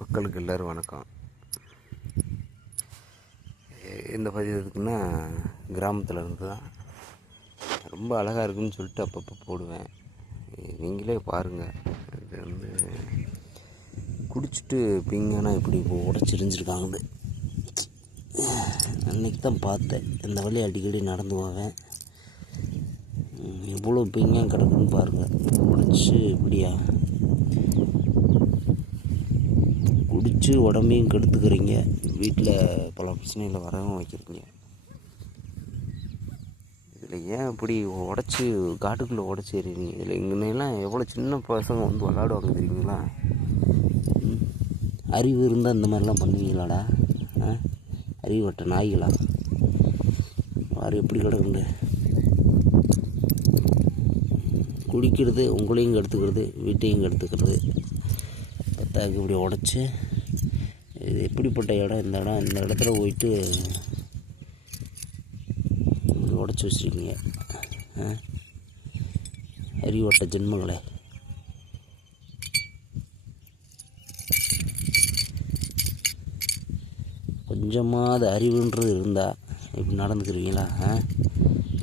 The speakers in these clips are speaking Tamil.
மக்களுக்கு எல்லோரும் வணக்கம். இந்த பதிவு இருக்குன்னா கிராமத்தில் இருந்து தான். ரொம்ப அழகாக இருக்குன்னு சொல்லிட்டு அப்பப்போ போடுவேன். நீங்களே பாருங்கள். இது வந்து குடிச்சிட்டு பிங்கன்னா இப்படி உடச்சிருந்துருக்காங்க. அன்றைக்கி தான் பார்த்தேன். இந்த வழி அடிக்கடி நடந்து போவேன். எவ்வளோ பிங்க கிடக்குன்னு பாருங்கள். உடச்சி இப்படியா குடித்து உடம்பையும் கெடுத்துக்கிறீங்க. வீட்டில் பல பிரச்சனைகளை வரவும் வைக்கிறீங்க. இதில் ஏன் இப்படி உடச்சி காட்டுக்குள்ளே உடச்சி எறிவீங்க? இதில் இங்கெல்லாம் எவ்வளோ சின்ன பசங்க வந்து விளாடுவாங்க தெரியுங்களா? அறிவு இருந்தால் இந்த மாதிரிலாம் பண்ணுவீங்களாடா? அறிவு வட்ட நாய்களா? வாரு எப்படி கிடக்குண்டு. குடிக்கிறது, உங்களையும் கெடுத்துக்கிறது, வீட்டையும் கெடுத்துக்கிறது. பத்தாக்கு இப்படி உடச்சி இது எப்படிப்பட்ட இடம்? இந்த இடத்துல போயிட்டு இப்படி உடச்சி வச்சுருக்கீங்க. அறிவட்ட ஜென்மங்களே. கொஞ்சமாவது அறிவுன்றது இருந்தால் இப்படி நடந்துக்கிறீங்களா?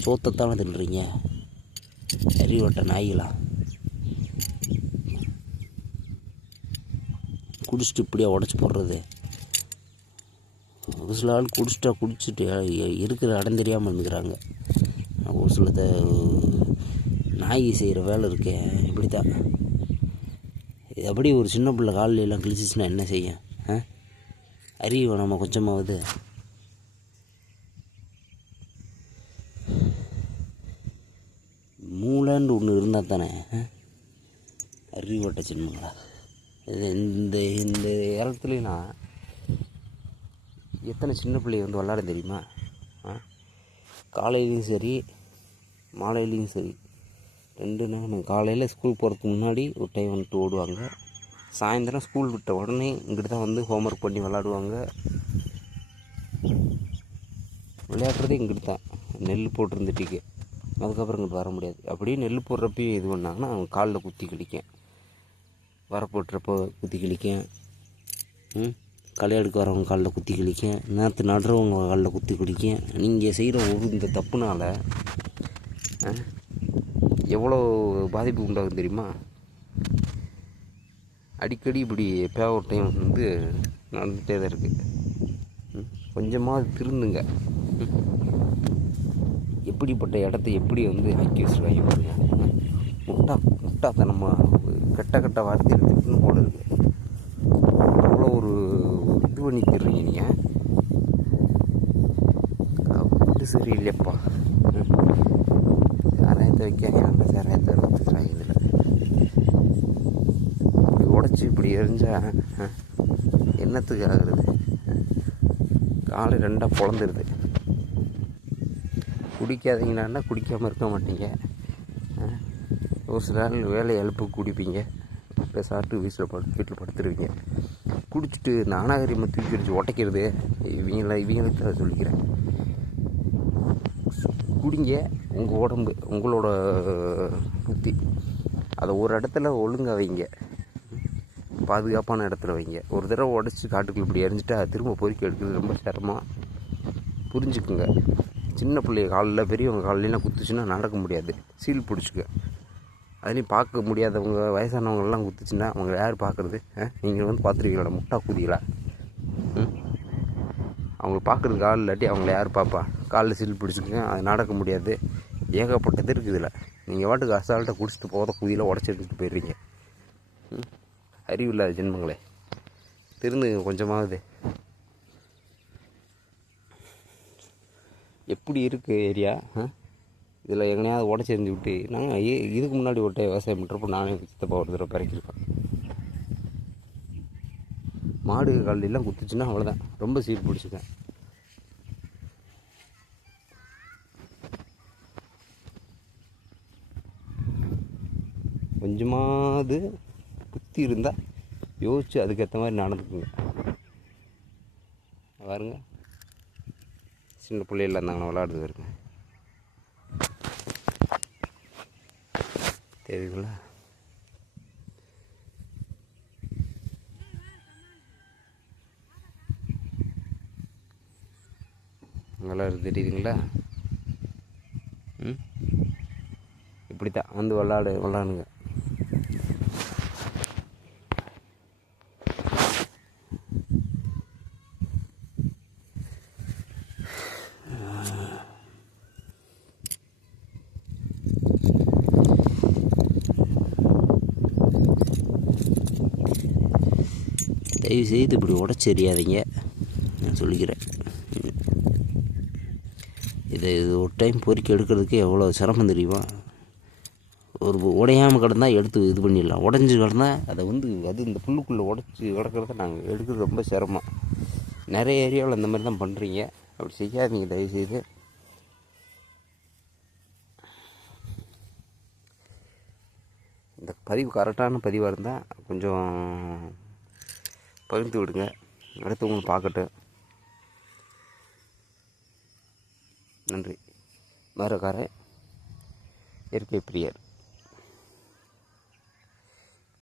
சோத்தைத்தானே தின்னுறீங்க. அறிவட்ட நாய்களா? குடிச்சிட்டு இப்படியா உடச்சி போடுறது? ஒரு சில ஆள் குடிச்சிட்டு இருக்கிற இடம் தெரியாமல் இருந்துக்கிறாங்க. ஒரு சில நாய் செய்கிற வேலை இருக்கே இப்படி தான். எப்படி ஒரு சின்ன பிள்ளை காலில் எல்லாம் கிழிச்சிச்சுன்னா என்ன செய்யும்? அறிவு நம்ம கொஞ்சமாவது. மூளைன்னு ஒன்று இருந்தால் தானே. அறிவட்ட சின்னங்களா? இது இந்த இந்த இடத்துலனா எத்தனை சின்ன பிள்ளைங்க வந்து விளாட தெரியுமா? காலையிலையும் சரி மாலையிலையும் சரி, 2 நேரம். காலையில் ஸ்கூல் போகிறதுக்கு முன்னாடி ஒரு டைம் வந்துட்டு ஓடுவாங்க. சாயந்தரம் ஸ்கூல் விட்ட உடனே இங்கிட்டு தான் வந்து ஹோம்ஒர்க் பண்ணி விளாடுவாங்க. விளையாடுறதே இங்கிட்டு தான். நெல் போட்டிருந்துட்டிக்கு அதுக்கப்புறம் இங்கிட்டு வர முடியாது. அப்படியே நெல் போடுறப்பையும் இது பண்ணாங்கன்னா அவங்க காலில் குத்தி கிழிக்கும். வரப்போட்டுறப்போ குத்தி கிழிக்கும். களை எடுக்க வரவங்க காலில் குத்தி கிழிக்கும். நேற்று நடுறவங்க காலில் குத்தி கிழிக்கும். நீங்கள் செய்கிற இந்த தப்புனால் எவ்வளோ பாதிப்பு உண்டாகும் தெரியுமா? அடிக்கடி இப்படி எப்போயாவது ஒரு டைம் வந்து நடந்துகிட்டே தான் இருக்குது. கொஞ்சமாக திருந்துங்க. எப்படிப்பட்ட இடத்த எப்படி வந்து ஆக்கி வச்சுருக்காங்க பாருங்க. முட்டாத்தனமாக கெட்ட வார்த்தை எடுத்துக்கிட்டு போல இருக்குது. அவ்வளோ ஒரு இது பண்ணிக்கிறீங்க நீங்கள். அப்படி சரி இல்லையப்பா. சாராயத்தை வைக்காங்க, அந்த சாராயத்தை ஊற்றுக்கிறாங்க. இதில் இப்படி உடச்சி இப்படி எரிஞ்சால் என்னத்துக்கு ஆகுறது? காலை 2 பொழந்துருது. குடிக்காதீங்களான்னா குடிக்காமல் இருக்க மாட்டீங்க. ஒரு சில நாள் வேலை எழுப்பு குடிப்பீங்க. இப்போ சாப்பிட்டு வீட்டில் படுத்துருவீங்க. குடிச்சிட்டு நானாகரிகமாக தூக்கி வச்சு உடைக்கிறது இவங்களுக்கு தான் சொல்லிக்கிறேன். குடிங்க. உங்கள் உடம்பு உங்களோட புத்தி. அதை ஒரு இடத்துல ஒழுங்காக வைங்க. பாதுகாப்பான இடத்துல வைங்க. ஒரு தடவை உடச்சி காட்டுக்குள்ள இப்படி எரிஞ்சிட்டா திரும்ப பொறுக்கி எடுக்கிறது ரொம்ப சிரமம். புரிஞ்சுக்குங்க. சின்ன பிள்ளைய காலில் பெரியவங்க காலிலாம் குத்துச்சுன்னா நடக்க முடியாது. சீல் பிடிச்சிக்க. அதுலேயும் பார்க்க முடியாதவங்க வயசானவங்கெல்லாம் குத்துச்சுன்னா அவங்க யார் பார்க்குறது? நீங்கள் வந்து பார்த்துருவீங்களா? முட்டா குதிகளா? அவங்க பார்க்குறதுக்கு ஆள் இல்லாட்டி அவங்கள யார் பார்ப்பா? காலில் சீல் பிடிச்சிக்கங்க. அது நடக்க முடியாது. ஏகப்பட்டது இருக்குது இதில். நீங்கள் வாட்டுக்கு அசால்ட்டாக குடிச்சிட்டு போகிற குதியில் உடச்சி எடுத்துகிட்டு போயிடுறீங்க. அறிவு இல்லாத ஜென்மங்களே, திருந்துங்க கொஞ்சமாவது. எப்படி இருக்குது ஏரியா? இதில் எங்கனையாவது உடச்சி எறிஞ்சு விட்டு நாங்கள் இதுக்கு முன்னாடி ஒரு விவசாயம் பண்ணுறப்போ நானே சித்தப்பா ஒரு தடவை பறக்கிருப்பேன். மாடு காலெல்லாம் குத்துச்சுன்னா அவ்வளோதான். ரொம்ப சீட் பிடிச்சிக்கேன். கொஞ்சமாவது புத்தி இருந்தால் யோசிச்சு அதுக்கேற்ற மாதிரி நடந்துக்குங்க. பாருங்க, சின்ன பிள்ளைகள் இருந்தாங்கன்னா விளாடுது வருங்க. தெரியுங்களா? கலர் தெரியுதுங்களா? இப்படி தான் வந்து விளாடுங்க. தயவுசெய்து இப்படி உடச்செறியாதீங்க, நான் சொல்லிக்கிறேன். இது ஒரு டைம் பொறுக்கி எடுக்கிறதுக்கு எவ்வளோ சிரமம் தெரியுமா? ஒரு உடையாமல் கிடந்தால் எடுத்து இது பண்ணிடலாம். உடஞ்சி கிடந்தால் அதை அது இந்த புல்லுக்குள்ளே உடச்சி கிடக்கிறத நாங்கள் எடுக்கிறது ரொம்ப சிரமம். நிறைய ஏரியாவில் இந்த மாதிரி தான் பண்ணுறீங்க. அப்படி செய்யாதீங்க தயவுசெய்து. இந்த பதிவு கரெக்டான பதிவாக இருந்தால் கொஞ்சம் பகிர்ந்து விடுங்க, அடுத்தவங்க பார்க்கட்டும். நன்றி. மரக்காரன், இயற்கை பிரியர்.